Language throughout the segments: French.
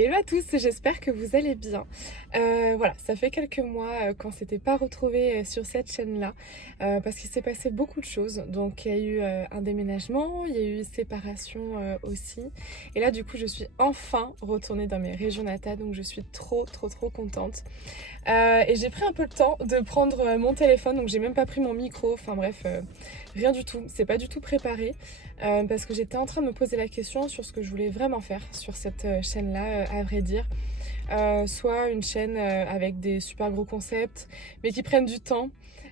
Hello à tous, j'espère que vous allez bien. Voilà, ça fait quelques mois qu'on s'était pas retrouvés sur cette chaîne-là parce qu'il s'est passé beaucoup de choses. Donc il y a eu un déménagement, il y a eu une séparation aussi. Et là du coup je suis enfin retournée dans mes régions natales, donc je suis trop contente. Et j'ai pris un peu le temps de prendre mon téléphone, donc j'ai même pas pris mon micro, enfin bref, rien du tout, c'est pas du tout préparé. Parce que j'étais en train de me poser la question sur ce que je voulais vraiment faire sur cette chaîne-là, à vrai dire. Soit une chaîne avec des super gros concepts, mais qui prennent du temps,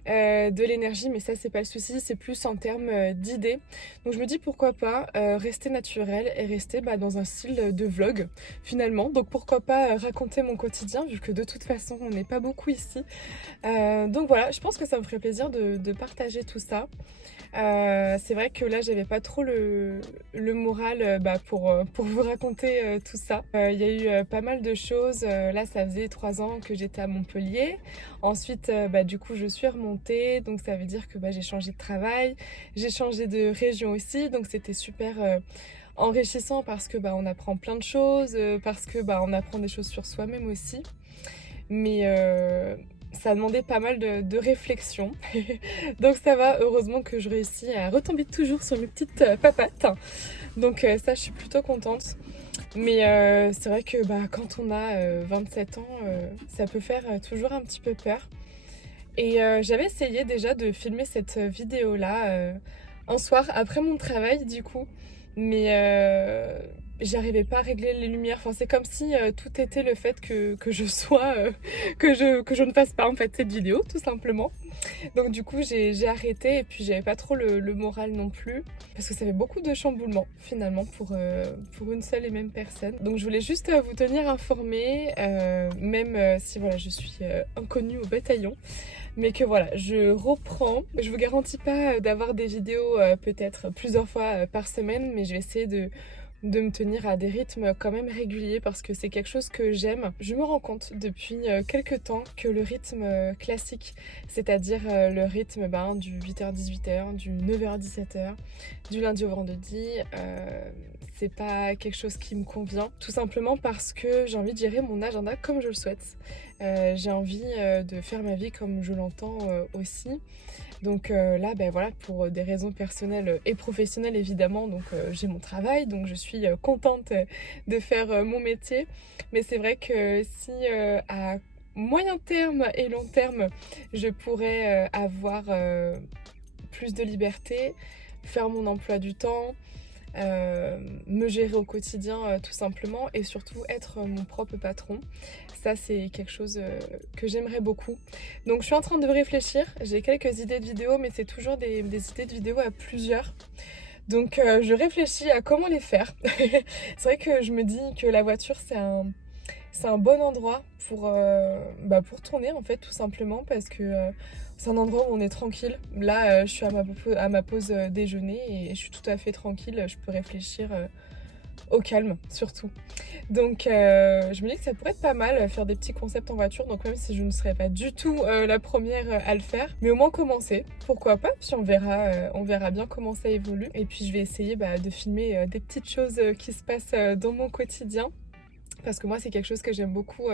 de l'énergie, mais ça c'est pas le souci, c'est plus en termes d'idées. Donc je me dis pourquoi pas rester naturel et rester dans un style de vlog finalement. Donc pourquoi pas raconter mon quotidien vu que de toute façon on n'est pas beaucoup ici. Donc voilà, je pense que ça me ferait plaisir de partager tout ça. C'est vrai que là j'avais pas trop le moral pour vous raconter tout ça. Il y a eu pas mal de choses. Là ça faisait 3 ans que j'étais à Montpellier. Ensuite du coup je suis remontée, donc ça veut dire que j'ai changé de travail, j'ai changé de région aussi, donc c'était super enrichissant parce que on apprend plein de choses, parce que on apprend des choses sur soi-même aussi. Mais ça a demandé pas mal de réflexion. Donc ça va, heureusement que je réussis à retomber toujours sur mes petites papates. Donc ça, je suis plutôt contente. Mais c'est vrai que quand on a 27 ans, ça peut faire toujours un petit peu peur. Et j'avais essayé déjà de filmer cette vidéo-là un soir après mon travail du coup. Mais j'arrivais pas à régler les lumières. Enfin, c'est comme si tout était le fait que je sois... que je ne fasse pas en fait cette vidéo tout simplement. Donc du coup j'ai arrêté et puis j'avais pas trop le moral non plus. Parce que ça fait beaucoup de chamboulements finalement pour une seule et même personne. Donc je voulais juste vous tenir informés, même si voilà je suis inconnue au bataillon. Mais que voilà, je reprends. Je vous garantis pas d'avoir des vidéos peut-être plusieurs fois par semaine, mais je vais essayer de me tenir à des rythmes quand même réguliers parce que c'est quelque chose que j'aime. Je me rends compte depuis quelques temps que le rythme classique, c'est-à-dire le rythme du 8h-18h, du 9h-17h, du lundi au vendredi, c'est pas quelque chose qui me convient. Tout simplement parce que j'ai envie de gérer mon agenda comme je le souhaite. J'ai envie de faire ma vie comme je l'entends aussi. Donc là, voilà, pour des raisons personnelles et professionnelles évidemment, donc j'ai mon travail, donc je suis contente de faire mon métier. Mais c'est vrai que si à moyen terme et long terme, je pourrais avoir plus de liberté, faire mon emploi du temps, me gérer au quotidien tout simplement et surtout être mon propre patron. Ça c'est quelque chose que j'aimerais beaucoup. Donc je suis en train de réfléchir, j'ai quelques idées de vidéos mais c'est toujours des idées de vidéos à plusieurs. Donc je réfléchis à comment les faire. C'est vrai que je me dis que la voiture c'est un bon endroit pour tourner en fait tout simplement parce que c'est un endroit où on est tranquille. Là je suis à ma pause déjeuner et je suis tout à fait tranquille, je peux réfléchir au calme surtout. Donc je me dis que ça pourrait être pas mal faire des petits concepts en voiture, donc même si je ne serais pas du tout la première à le faire, mais au moins commencer, pourquoi pas, puis on verra bien comment ça évolue. Et puis je vais essayer de filmer des petites choses qui se passent dans mon quotidien. Parce que moi c'est quelque chose que j'aime beaucoup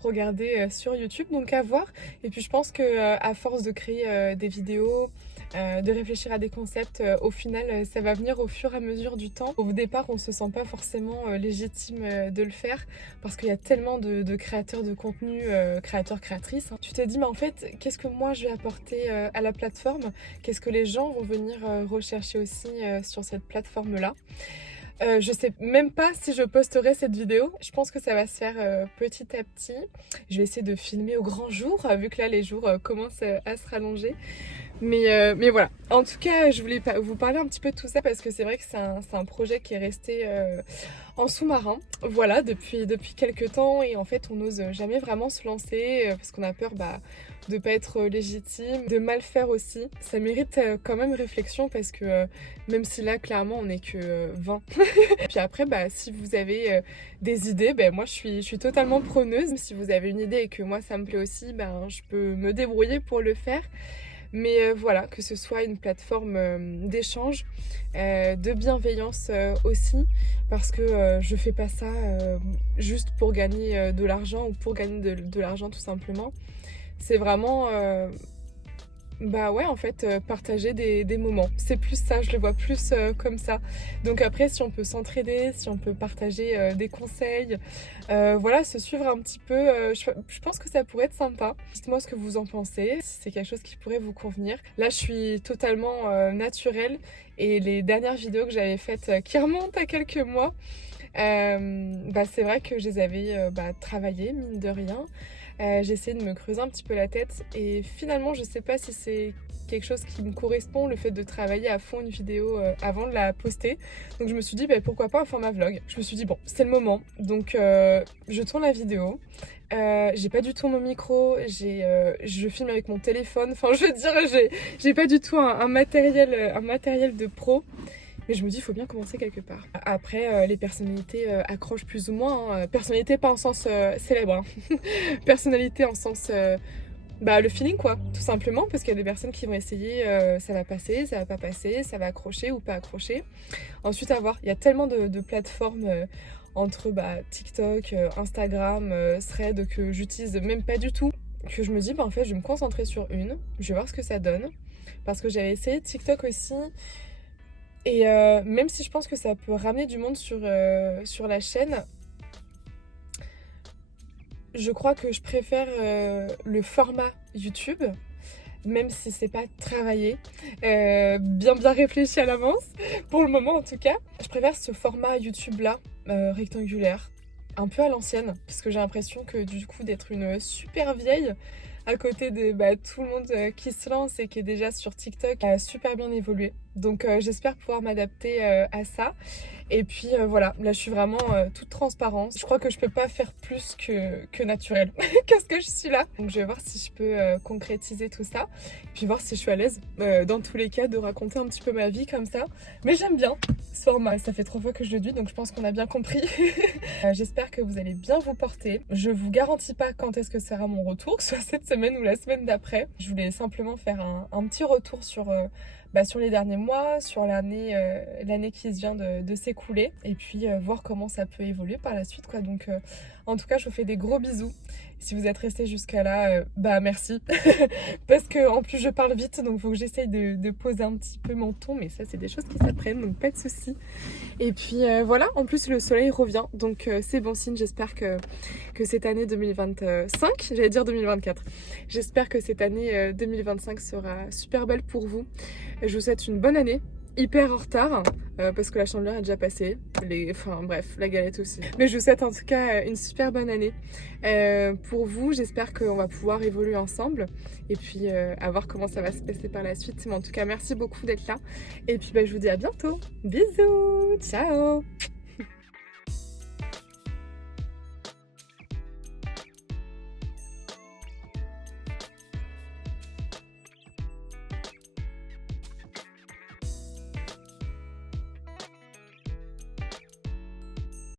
regarder sur YouTube, donc à voir. Et puis je pense que à force de créer des vidéos, de réfléchir à des concepts, au final ça va venir au fur et à mesure du temps. Au départ on se sent pas forcément légitime de le faire parce qu'il y a tellement de créateurs de contenu, créateurs, créatrices. Hein. Tu te dis mais en fait qu'est-ce que moi je vais apporter à la plateforme? Qu'est-ce que les gens vont venir rechercher aussi sur cette plateforme là? Je sais même pas si je posterai cette vidéo. Je pense que ça va se faire petit à petit. Je vais essayer de filmer au grand jour, vu que là les jours commencent à se rallonger. Mais voilà. En tout cas, je voulais vous parler un petit peu de tout ça parce que c'est vrai que c'est un projet qui est resté en sous-marin. Voilà, depuis quelques temps. Et en fait, on n'ose jamais vraiment se lancer parce qu'on a peur de pas être légitime, de mal faire aussi. Ça mérite quand même réflexion parce que même si là, clairement, on n'est que 20. Puis après, si vous avez des idées, moi je suis totalement preneuse. Si vous avez une idée et que moi ça me plaît aussi, je peux me débrouiller pour le faire. Mais voilà, que ce soit une plateforme d'échange, de bienveillance aussi, parce que je fais pas ça juste pour gagner de l'argent ou pour gagner de l'argent tout simplement. C'est vraiment bah ouais, en fait, partager des moments. C'est plus ça, je le vois plus comme ça. Donc après, si on peut s'entraider, si on peut partager des conseils, voilà, se suivre un petit peu, je pense que ça pourrait être sympa. Dites-moi ce que vous en pensez, si c'est quelque chose qui pourrait vous convenir. Là, je suis totalement naturelle et les dernières vidéos que j'avais faites qui remontent à quelques mois, bah c'est vrai que je les avais travaillées, mine de rien. J'ai essayé de me creuser un petit peu la tête et finalement je sais pas si c'est quelque chose qui me correspond, le fait de travailler à fond une vidéo avant de la poster. Donc je me suis dit pourquoi pas un format vlog. Je me suis dit bon, c'est le moment, donc je tourne la vidéo. J'ai pas du tout mon micro, je filme avec mon téléphone, enfin je veux dire j'ai pas du tout un matériel de pro. Mais je me dis, il faut bien commencer quelque part. Après, les personnalités accrochent plus ou moins. Personnalité pas en sens célèbre. Hein. Personnalité en sens... le feeling quoi, tout simplement. Parce qu'il y a des personnes qui vont essayer, ça va passer, ça va pas passer, ça va accrocher ou pas accrocher. Ensuite, à voir. Il y a tellement de plateformes entre TikTok, Instagram, Thread que j'utilise même pas du tout. Que je me dis, en fait, je vais me concentrer sur une. Je vais voir ce que ça donne. Parce que j'avais essayé TikTok aussi... Et même si je pense que ça peut ramener du monde sur la chaîne, je crois que je préfère le format YouTube, même si c'est pas travaillé, bien réfléchi à l'avance, pour le moment en tout cas. Je préfère ce format YouTube là, rectangulaire, un peu à l'ancienne, parce que j'ai l'impression que du coup d'être une super vieille, à côté de tout le monde qui se lance et qui est déjà sur TikTok a super bien évolué. Donc j'espère pouvoir m'adapter à ça. Et puis voilà, là je suis vraiment toute transparence. Je crois que je peux pas faire plus que naturel. Qu'est-ce que je suis là. Donc je vais voir si je peux concrétiser tout ça. Puis voir si je suis à l'aise dans tous les cas de raconter un petit peu ma vie comme ça. Mais j'aime bien ce format. Ça fait 3 fois que je le dis, donc je pense qu'on a bien compris. J'espère que vous allez bien vous porter. Je vous garantis pas quand est-ce que sera mon retour, que ce soit cette semaine ou la semaine d'après. Je voulais simplement faire un petit retour sur les derniers mois, sur l'année qui vient de s'écouler, et puis voir comment ça peut évoluer par la suite, quoi. Donc en tout cas, je vous fais des gros bisous. Si vous êtes restés jusqu'à là, merci. Parce que en plus je parle vite, donc il faut que j'essaye de poser un petit peu mon ton, mais ça c'est des choses qui s'apprennent, donc pas de soucis. Et puis voilà, en plus le soleil revient, donc c'est bon signe. J'espère que cette année 2025, j'allais dire 2024, j'espère que cette année 2025 sera super belle pour vous. Je vous souhaite une bonne année, hyper en retard, parce que la chandeleur est déjà passée, la galette aussi. Mais je vous souhaite en tout cas une super bonne année pour vous. J'espère qu'on va pouvoir évoluer ensemble et puis à voir comment ça va se passer par la suite. Mais en tout cas, merci beaucoup d'être là. Et puis je vous dis à bientôt. Bisous, ciao.